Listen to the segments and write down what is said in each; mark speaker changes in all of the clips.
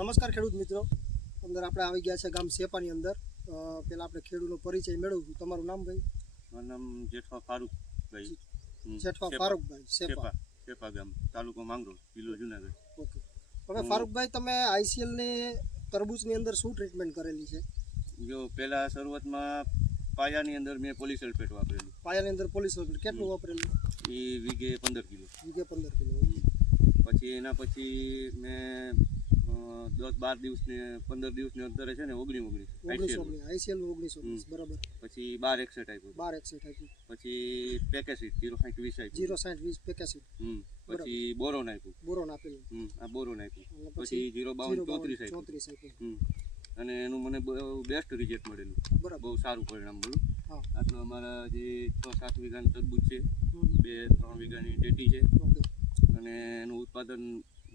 Speaker 1: નમસ્કાર ખેડૂત મિત્રો. અંદર આપણે આવી ગયા છે ગામ સેપાની અંદર. પહેલાં આપણે ખેડૂતનો પરિચય મેળવું તમારું નામ ભાઈ?
Speaker 2: મારું નામ જેઠવા ફારૂકભાઈ. ભાઈ
Speaker 1: જેઠવા ફારૂકભાઈ સેપા.
Speaker 2: શેપા ગામ તાલુકો માંગરો જિલ્લો જુનાગઢ.
Speaker 1: ઓકે. હવે ફારૂકભાઈ તમે આઈસીએલની તરબૂચની અંદર શું ટ્રીટમેન્ટ કરેલી છે?
Speaker 2: જો પહેલાં શરૂઆતમાં પાયાની અંદર મેં પોલીસ સલ્ફેટ વાપરેલું.
Speaker 1: પાયાની અંદર પોલીસ કેટલું વાપરેલું?
Speaker 2: એ વીઘે પંદર કિલો.
Speaker 1: વીઘે પંદર કિલો.
Speaker 2: પછી એના પછી મેં દસ બાર દિવસને પંદર દિવસની અંતરે છે ને ઓગણી ઓગણીસ
Speaker 1: આઈસીએલ ઓગણીસ ઓગણીસ બરાબર.
Speaker 2: પછી બાર એકસઠ આપ્યું.
Speaker 1: બાર એકસઠ આપ્યું.
Speaker 2: પછી પેકેસીટ જીરો સાઠ વીસ આપ્યું.
Speaker 1: જીરો સાઠ વીસ
Speaker 2: પેકેસીટ. પછી બોરોન આપ્યું.
Speaker 1: બોરોન આપેલું.
Speaker 2: હમ, આ બોરોન આપ્યું. પછી જીરો બાવન ચોત્રીસ આપ્યું.
Speaker 1: ચોત્રીસ આપ્યું.
Speaker 2: અને એનું મને બેસ્ટ રિઝલ્ટ મળેલું.
Speaker 1: બરાબર.
Speaker 2: બહુ સારું પરિણામ મળ્યું. આટલો અમારા જે છ સાત વીઘાની તરબૂચ છે બે ત્રણ વીઘાની ટેટી છે. અને એનું ઉત્પાદન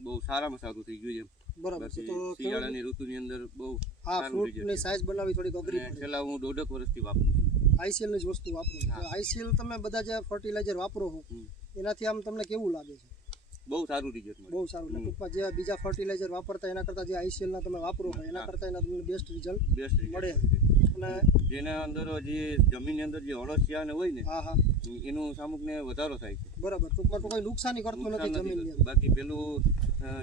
Speaker 2: બહુ સારામાં સારું થઈ ગયું છે.
Speaker 1: બરાબર. છે તો
Speaker 2: શિયાળાની ઋતુની અંદર બહુ
Speaker 1: હા ફ્રૂટની સાઇઝ બનાવવી થોડીક અઘરી પડે.
Speaker 2: છેલ્લા હું દોઢક વર્ષથી વાપરું છું.
Speaker 1: આઈસીએલની જ વસ્તુ વાપરું. આઈસીએલ તમે બધા જે ફર્ટિલાઇઝર વાપરો છો એનાથી આમ તમને કેવું લાગે છે?
Speaker 2: બહુ સારું રિઝલ્ટ મળે.
Speaker 1: બહુ સારું. ટૂંકમાં જે બીજા ફર્ટિલાઇઝર વાપરતા એના કરતાં જે આઈસીએલના તમે વાપરો છો એના કરતાં એના તમને બેસ્ટ રિઝલ્ટ
Speaker 2: બેસ્ટ
Speaker 1: મળે.
Speaker 2: જેના અંદર જે જમીનની અંદર જે અળસિયા ને હોય ને
Speaker 1: હા હા.
Speaker 2: એનું વધારો થાય છે.
Speaker 1: બરાબર. ટૂંકમાં તો કોઈ નુકસાની કરતું નથી જમીનની.
Speaker 2: બાકી પેલું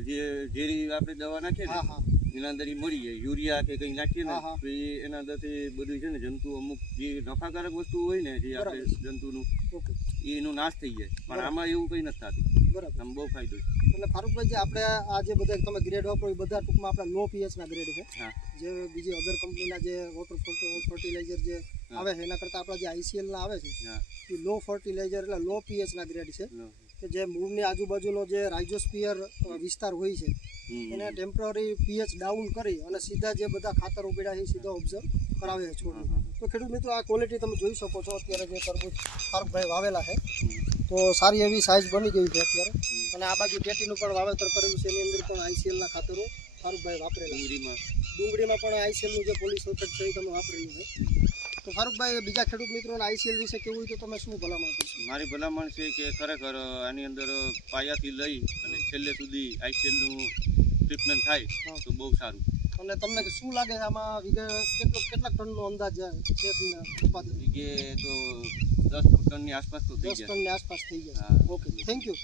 Speaker 2: જે ઝેરી આપણે દવા નાખીએ ને એના અંદર એ મળી જાય. યુરિયા કે કંઈ નાખીએ ને. તો એના અંદરથી બધું છે ને જંતુ અમુક જે નફાકારક વસ્તુ હોય ને જે આપણે જંતુનું એનું નાશ થઈ જાય. પણ આમાં એવું કંઈ નથી થતું.
Speaker 1: બરાબર.
Speaker 2: આમ બહુ ફાયદો છે.
Speaker 1: એટલે ફારૂકભાઈ જે આપણે આ જે બધા તમે ગ્રેડ વાપરો એ બધા ટૂંકમાં આપણા લો પીએચ ના ગ્રેડ છે. જે બીજી અધર કંપનીના જે વોટર ફર્ટિલાઇઝર જે આવે છે એના કરતાં આપણા જે આઈસીએલ ના આવે છે એ લો ફર્ટિલાઇઝર એટલે લો પીએચ ના ગ્રેડ છે. કે જે મૂળની આજુબાજુનો જે રાઇઝોસ્પિયર વિસ્તાર હોય છે એને ટેમ્પરરી પીએચ ડાઉન કરી અને સીધા જે બધા ખાતર ઉપડ્યા છે સીધા ઓબ્ઝર્વ કરાવે છે
Speaker 2: હા.
Speaker 1: તો ખેડૂત મિત્રો આ ક્વોલિટી તમે જોઈ શકો છો. અત્યારે જે તરબૂચ ફારૂકભાઈ વાવેલા છે. તો સારી એવી સાઇઝ બની ગઈ છે અત્યારે. અને આ બાજુ પેટીનું પણ વાવેતર કરેલું છે એની અંદર પણ આઈસીએલના ખાતરો ફારૂકભાઈ વાપરેલા
Speaker 2: ડુંગળીમાં.
Speaker 1: ડુંગળીમાં પણ આઈસીએલનું જે પોલીસ વખત છે એ તમે વાપરેલું છે. તો ફારૂકભાઈ બીજા ખેડૂત મિત્રોને આઈસીએલ વિશે કેવું હોય તો તમે શું ભલામણ કરશો?
Speaker 2: મારી ભલામણ છે કે ખરેખર આની અંદર પાયાથી લઈ અને છેલ્લે સુધી આઈસીએલનું ટ્રીટમેન્ટ થાય. તો બહુ સારું.
Speaker 1: અને તમને શું લાગે આમાં વિગે કેટલો કેટલા ટનનો અંદાજ છે તમને ઉત્પાદન?
Speaker 2: વિગે તો ટનની આસપાસ તો થઈ
Speaker 1: દસ
Speaker 2: જાય
Speaker 1: ટનની આસપાસ થઈ જશે
Speaker 2: હા.
Speaker 1: Okay thank you